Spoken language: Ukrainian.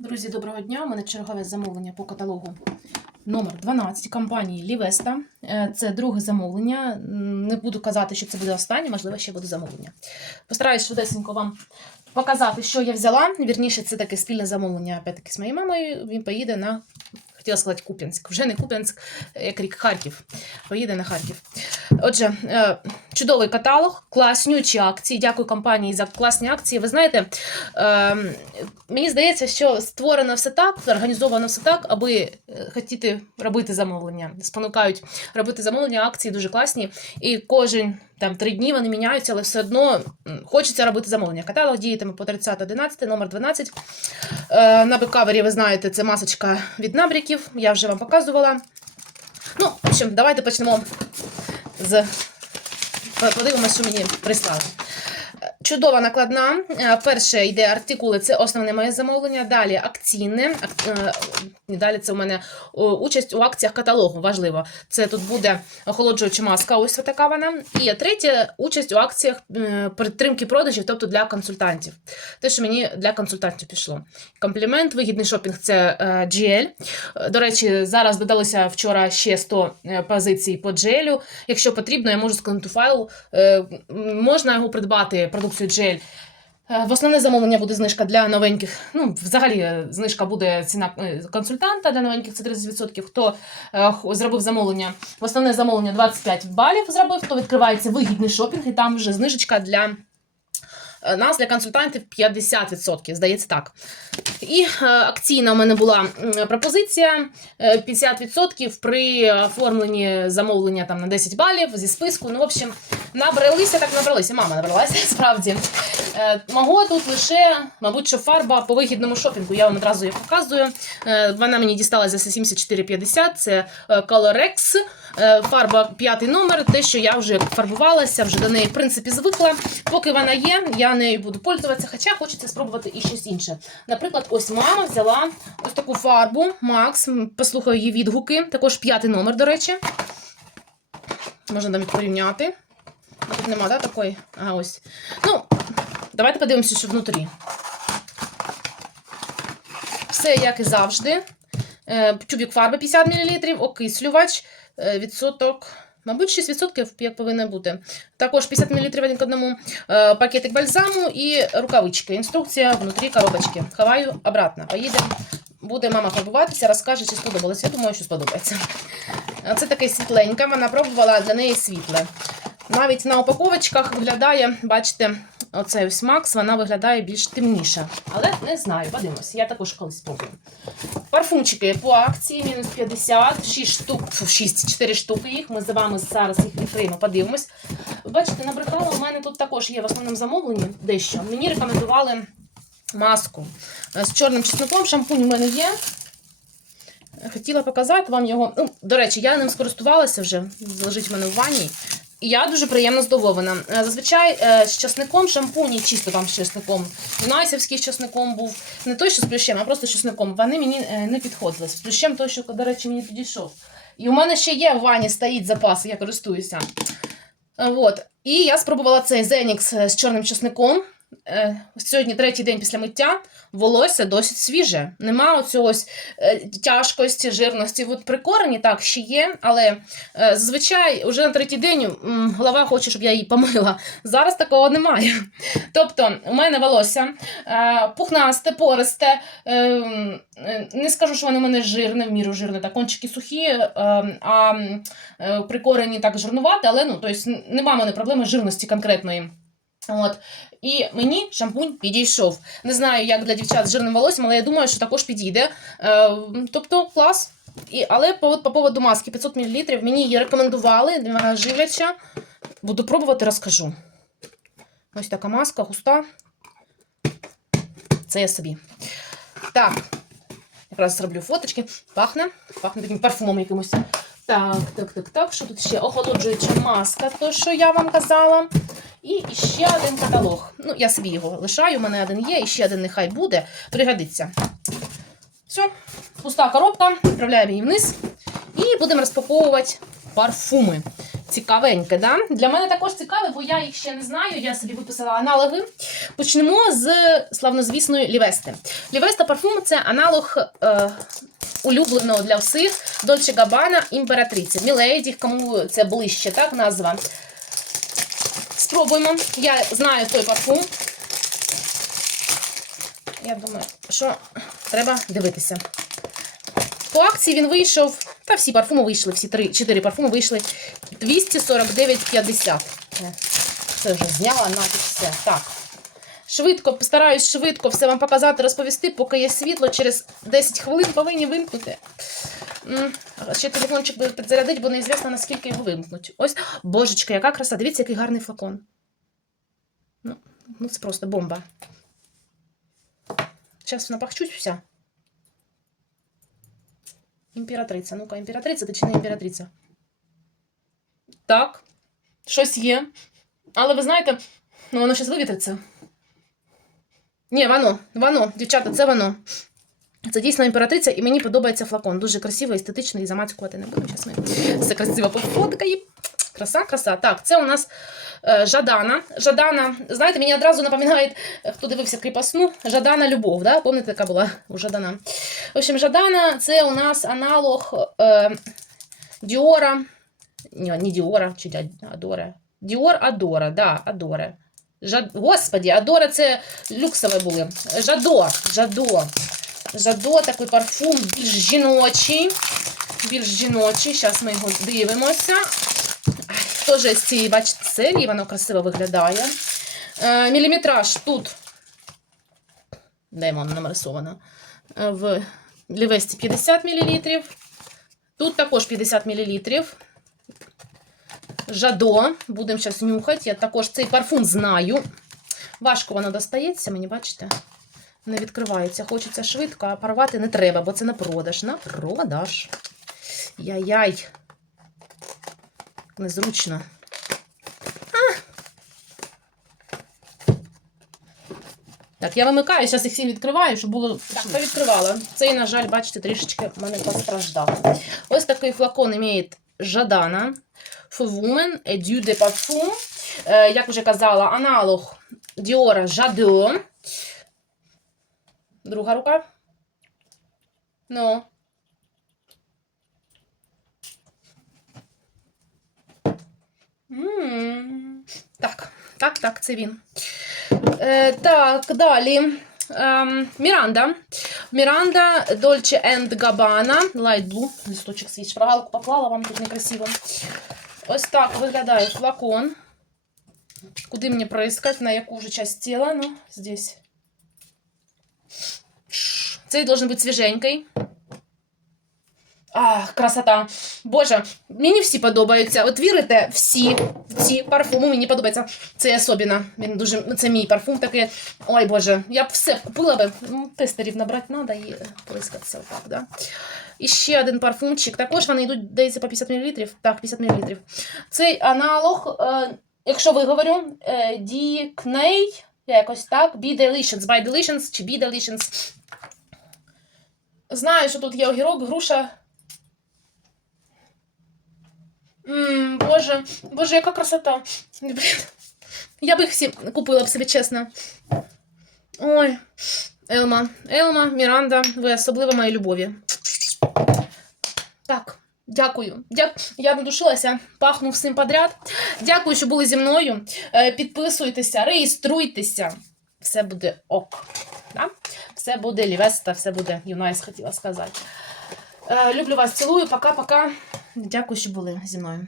Друзі, доброго дня! У мене чергове замовлення по каталогу номер 12 компанії Лівеста. Е, Це друге замовлення. Не буду казати, що це буде останнє, можливо, ще буде замовлення. Постараюсь швидесенько вам показати, що я взяла. Вірніше, це таке спільне замовлення опять-таки з моєю мамою. Він поїде на. Хотіла сказати Куп'янськ. Вже не Куп'янськ, як рік Харків. Поїде на Харків. Отже, е, чудовий каталог, класнючі акції. Дякую компанії за класні акції. Ви знаєте, е, мені здається, що створено все так, організовано все так, аби е, хотіти робити замовлення. Спонукають робити замовлення, акції дуже класні. І кожен там три дні вони міняються, але все одно хочеться робити замовлення. Каталог діятиме по 30.11, номер 12. Е, на бекавері, ви знаєте, це масочка від набряків. Я вже вам показувала. Ну, в общем, давайте почнемо з. Подивимося, що мені прислали. Чудова накладна. Е, Перше йде артикули, це основне моє замовлення. Далі акційне. ак- е, Далі це у мене участь у акціях каталогу. Важливо. Це тут буде охолоджуюча маска, ось така вона. І третє участь у акціях підтримки продажів, тобто для консультантів. Те, що мені для консультантів пішло. Комплімент, вигідний шопінг це GL. Е, До речі, зараз додалося вчора ще 100 е, позицій по GL. Якщо потрібно, я можу скинути файл. Можна його придбати, продукцію GL. Е, В основне замовлення буде знижка для новеньких. Ну, взагалі, е, знижка буде ціна е, консультанта для новеньких це 30%. Хто зробив замовлення, в основне замовлення 25 балів зробив, то відкривається вигідний шопінг, і там вже знижечка для нас, для консультантів 50%, здається так. І акційна у мене була пропозиція е, 50% при оформленні замовлення там на 10 балів зі списку. Ну, в общем, набралися, так набралися. Мама набралася справді. Е, Мого тут лише, мабуть, що фарба по вигідному шопінгу. Я вам одразу її показую. Е, Вона мені дісталася за 74,50. Це е, Colorex. Е, Фарба п'ятий номер. Те, що я вже фарбувалася, вже до неї в принципі звикла. Поки вона є, я нею буду пользуватися, хоча хочеться спробувати і щось інше. Наприклад, ось мама взяла ось таку фарбу Макс. Послухаю її відгуки. Також п'ятий номер, до речі. Можна навіть порівняти. Нема, да, такої? А ось. Ну, давайте подивимося, що внутрі. Все як і завжди. Е, Тюбік фарби 50 мл, окислювач, е, відсоток. Мабуть, 6% як повинно бути. Також 50 мл один к одному, е, пакетик бальзаму і рукавички. Інструкція внутрі коробочки. Ховаю обратно. Поїде, буде мама фарбуватися, розкаже, чи сподобалось. Я думаю, що сподобається. Це таке світленьке, вона пробувала для неї світле. Навіть на упаковочках виглядає, бачите, оцей ось Макс, вона виглядає більш темніша. Але не знаю, подивимось. Я також колись спробую. Парфумчики по акції мінус 50, 6 штук, 6, 4 штуки їх. Ми з вами зараз їх відкриємо, подивимось. Ви бачите, набрехала, у мене тут також є в основному замовленні дещо. Мені рекомендували маску е, з чорним чесником. Шампунь у мене є. Хотіла показати вам його. Ну, до речі, я ним скористувалася вже, лежить в мене в ванні. Я дуже приємно здивована. Е, Зазвичай е, з часником шампуні, чисто там з часником. Юнайсівський з часником був. Не той, що з плющем, а просто з часником. Вони мені е, не підходили. З плющем той, що, до речі, мені підійшов. І у мене ще є в ванні стоїть запас, я користуюся. От. І я спробувала цей Зенікс з чорним часником. Е, Сьогодні третій день після миття. Волосся досить свіже. Нема оцього е, тяжкості, жирності. От при корені так ще є, але е, зазвичай вже на третій день голова хоче, щоб я її помила. Зараз такого немає. Тобто, у мене волосся пухнасте, пористе. Не скажу, що воно у мене жирне, в міру жирне, так кончики сухі, а при корені так жирнувати, але ну, тобто, нема в мене проблеми жирності конкретної. От. І мені шампунь підійшов. Не знаю, як для дівчат з жирним волоссям, але я думаю, що також підійде. Е, тобто клас. І, але по, по поводу маски 500 мл мені її рекомендували, вона живляча. Буду пробувати, розкажу. Ось така маска густа. Це я собі. Так, якраз зроблю фоточки. Пахне. Пахне таким парфумом якимось. Так, так, так, так. Що тут ще? Охолоджуюча маска, то, що я вам казала. І ще один каталог. Ну, я собі його лишаю, у мене один є, і ще один нехай буде. Пригодиться. Все, пуста коробка, відправляємо її вниз. І будемо розпаковувати парфуми. Цікавеньке, да? Для мене також цікаве, бо я їх ще не знаю. Я собі виписала аналоги. Почнемо з славнозвісної Лівести. Лівеста парфум це аналог е, улюбленого для всіх Dolce Gabbana імператриця. Міледі, кому це ближче, так назва. Спробуємо. Я знаю той парфум. Я думаю, що треба дивитися. По акції він вийшов, та всі парфуми вийшли, всі три, чотири парфуми вийшли 249,50. Е, Це вже зняла нафіг все. Так. Швидко, постараюсь швидко все вам показати, розповісти, поки є світло, через 10 хвилин повинні вимкнути. Ще телефончик би підзарядить, бо неізвісно, наскільки його вимкнуть. Ось, божечка, яка краса. Дивіться, який гарний флакон. Ну, ну це просто бомба. Зараз напахчуть вся. Імператриця. Ну-ка, імператриця, ти чи не імператриця? Так, щось є. Але ви знаєте, ну воно зараз вивітриться. Ні, воно, воно, дівчата, це воно. Це дійсно імператриця, і мені подобається флакон. Дуже красиво, естетично і замацькувати не буду. Зараз ми все красиво пофоткаємо. Краса, краса. Так, це у нас е, Жадана. Жадана, знаєте, мені одразу напоминає, е, хто дивився кріпосну, Жадана Любов, да? Пам'ятаєте, яка була у Жадана? В общем, Жадана це у нас аналог е, Діора. Ні, не Діора, чи Адора. Діор Адора, да, Адора. Жад... Господі, Адора це люксові були. Жадо, Жадо. Жадо такий парфум більш жіночий. Більш жіночий. Зараз ми його дивимося. Теж з цієї, бачите, серії воно красиво виглядає. Е, міліметраж тут. Де воно намалюсовано? Е, В Лівесті 50 мл. Тут також 50 мл. Жадо. Будемо зараз нюхати. Я також цей парфум знаю. Важко воно достається, мені бачите? Не відкривається. Хочеться швидко, а порвати не треба, бо це на продаж. На продаж. Яй-яй. Незручно. Так, я вимикаю, зараз їх всі відкриваю, щоб було. Так, я відкривала. Цей, на жаль, бачите, трішечки в мене постраждав. Ось такий флакон має Жадана. Women, Eau de Parfum. Е, як вже казала, аналог Dior Jadot. Друга рука. Ну. М. Так, так, так, це він. Е, так, далі. Ем, Міранда. Міранда Dolce Gabbana. Light Blue. Листочок свій шпаргалку поклала, вам тут некрасиво. Ось так виглядає флакон. Куди мені проискать, на яку вже часть тіла? Ну, здесь. Цей должен бути свіженький. Ах, красота. Боже, мені всі подобаються. От вірите, всі ці парфуми мені подобаються. Це особливо. Він дуже, це мій парфум такий. Ой, Боже, я б все купила би. Ну, тестерів набрати треба і прискатися отак, да. І ще один парфумчик. Також вони йдуть, здається, по 50 мл. Так, 50 мл. Цей аналог, е, якщо виговорю, е, Дікней, якось так, Be Delicious, By Delicious чи Be Delicious. Знаю, що тут є огірок, груша. Боже, боже, яка красота. Я б їх всі купила б собі, чесно. Ой, Елма, Елма, Міранда, ви особливо моїй любові. Так, дякую. Дя... Я надушилася, пахну всім подряд. Дякую, що були зі мною. Е, Підписуйтеся, реєструйтеся. Все буде ок. Да? Все буде лівеста, все буде юнайс, хотіла сказати. Е, Люблю вас, цілую, пока-пока. Дякую, що були зі мною.